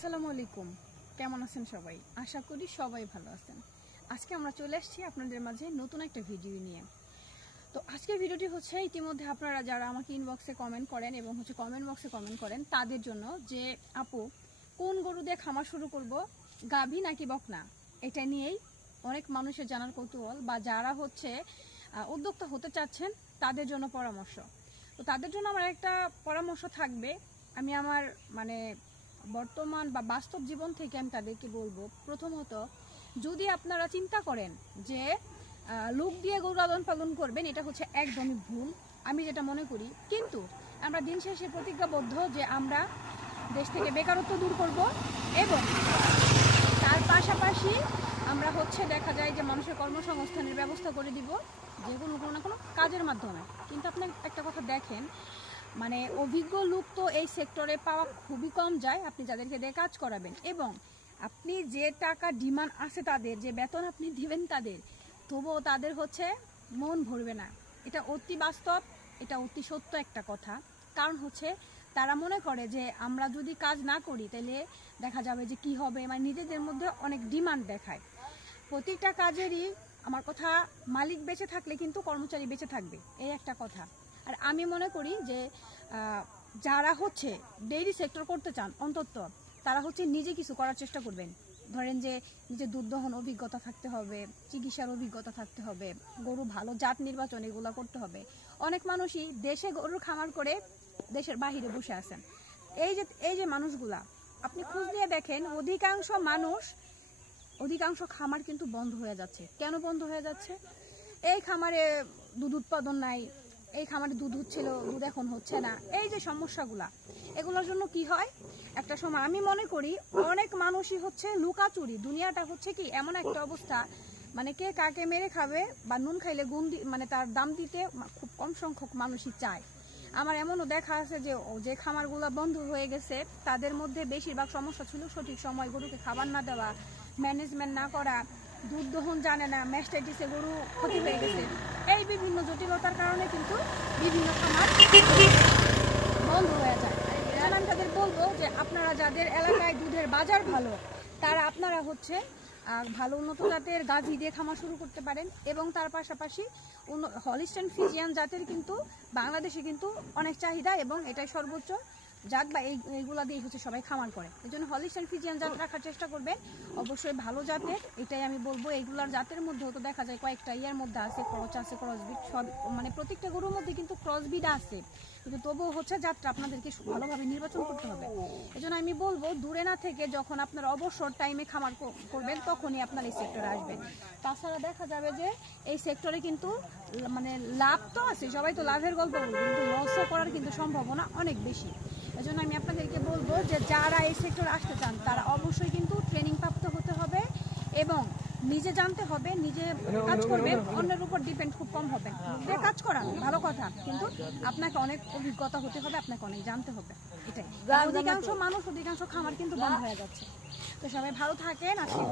আসসালামু আলাইকুম, কেমন আছেন সবাই? আশা করি সবাই ভালো আছেন। আজকে আমরা চলে আসছি আপনাদের মাঝে নতুন একটা ভিডিও নিয়ে। তো আজকের ভিডিওটি হচ্ছে ইতিমধ্যে আপনারা যারা আমাকে ইনবক্সে কমেন্ট করেন এবং কমেন্ট বক্সে কমেন্ট করেন তাদের জন্য, যে আপু কোন গরু দিয়ে খামার শুরু করব, গাভী নাকি বকনা, এটা নিয়েই অনেক মানুষের জানার কৌতূহল, বা যারা উদ্যোক্তা হতে চাচ্ছেন তাদের জন্য পরামর্শ। তো তাদের জন্য আমার একটা পরামর্শ থাকবে। আমি আমার বর্তমান বা বাস্তব জীবন থেকে আমি তাদেরকে বলবো, প্রথমত যদি আপনারা চিন্তা করেন যে লোক দিয়ে গরু লালন পালন করবেন, এটা হচ্ছে একদমই ভুল, আমি যেটা মনে করি। কিন্তু আমরা দিন শেষে প্রতিজ্ঞাবদ্ধ যে আমরা দেশ থেকে বেকারত্ব দূর করব এবং তার পাশাপাশি আমরা দেখা যায় যে মানুষের কর্মসংস্থানের ব্যবস্থা করে দিব, যে কোনো না কোনো কাজের মাধ্যমে। কিন্তু আপনি একটা কথা দেখেন, অভিজ্ঞ লোক তো এই সেক্টরে পাওয়া খুবই কম যায়। আপনি যাদেরকে দিয়ে কাজ করাবেন এবং আপনি যে টাকা ডিমান্ড আছে তাদের, যে বেতন আপনি দিবেন তাদের, তবুও তাদের মন ভরবে না। এটা অতি বাস্তব, এটা অতি সত্য একটা কথা। কারণ তারা মনে করে যে আমরা যদি কাজ না করি তাহলে দেখা যাবে যে কি হবে, নিজেদের মধ্যে অনেক ডিমান্ড দেখায়। প্রত্যেকটা কাজেরই আমার কথা, মালিক বেঁচে থাকলে কিন্তু কর্মচারী বেঁচে থাকবে, এই একটা কথা। আর আমি মনে করি যে যারা ডেইরি সেক্টর করতে চান, অন্তত তারা নিজে কিছু করার চেষ্টা করবেন। ধরেন যে নিজে দুধ দহন অভিজ্ঞতা থাকতে হবে, চিকিৎসার অভিজ্ঞতা থাকতে হবে, গরু ভালো জাত নির্বাচন এগুলো করতে হবে। অনেক মানুষই দেশে গরুর খামার করে দেশের বাহিরে বসে আছেন। এই যে মানুষগুলা আপনি খোঁজ নিয়ে দেখেন, অধিকাংশ খামার কিন্তু বন্ধ হয়ে যাচ্ছে। কেন বন্ধ হয়ে যাচ্ছে? এই খামারে দুধ উৎপাদন নাই, এই খামারে দুধ হচ্ছিল, দুধ এখন হচ্ছে না। এই যে সমস্যাগুলা, এগুলোর জন্য কি হয়, একটা সময় আমি মনে করি অনেক মানুষই লুকাচুরি। দুনিয়াটা কি এমন একটা অবস্থা, কে কাকে মেরে খাবে বা নুন খাইলে গুণ তার দাম দিতে খুব কম সংখ্যক মানুষই চায়। আমার এমনও দেখা আছে যে খামারগুলো বন্ধ হয়ে গেছে, তাদের মধ্যে বেশিরভাগ সমস্যা ছিল সঠিক সময় গরুকে খাবার না দেওয়া, ম্যানেজমেন্ট না করা, দুধ দহন জানে না, ম্যাস্টাইটিসে গরু ক্ষতি হয়ে গেছে। এই বিভিন্ন জটিলতার কারণে কিন্তু বিভিন্ন খামার বন্ধ হয়ে যায়। আমি তাদের বলবো যে আপনারা যাদের এলাকায় দুধের বাজার ভালো, আপনারা ভালো উন্নত জাতের গাভী দিয়ে খামার শুরু করতে পারেন। এবং তার পাশাপাশি হলিস্টাইন ফ্রিজিয়ান জাতের কিন্তু বাংলাদেশে কিন্তু অনেক চাহিদা, এবং এটাই সর্বোচ্চ জাত, বা এইগুলা দিয়ে সবাই খামার করে। এই জন্য হলিস্টাইন ফ্রিজিয়ান জাত রাখার চেষ্টা করবেন, অবশ্যই ভালো জাতের। এটাই আমি বলবো। এইগুলার জাতের মধ্যেও তো দেখা যায় কয়েকটা ইয়ার মধ্যে আছে, ক্রস আছে, ক্রসবিট, সব প্রত্যেকটা গরুর মধ্যে কিন্তু ক্রসবিট আছে, কিন্তু তবুও জাতটা আপনাদেরকে ভালোভাবে নির্বাচন করতে হবে। এই জন্য আমি বলবো, দূরে না থেকে যখন আপনার অবসর টাইমে খামার করবেন তখনই আপনার এই সেক্টরে আসবেন। তাছাড়া দেখা যাবে যে এই সেক্টরে কিন্তু লাভ তো আছে, সবাই তো লাভের গল্প বলবে, কিন্তু লসও করার কিন্তু সম্ভাবনা অনেক বেশি। এই জন্য আমি আপনাদেরকে বলবো যে যারা এই সেক্টরে আসতে চান তারা অবশ্যই কিন্তু ট্রেনিং প্রাপ্ত হতে হবে এবং নিজে জানতে হবে, নিজে কাজ করবেন, অন্যের উপর ডিপেন্ড খুব কম হবেন। যে কাজ করান ভালো কথা, কিন্তু আপনাকে অনেক অভিজ্ঞতা হতে হবে, আপনাকে অনেক জানতে হবে। এটাই অধিকাংশ খামার কিন্তু বন্ধ হয়ে যাচ্ছে। তো সবাই ভালো থাকেন। আজকে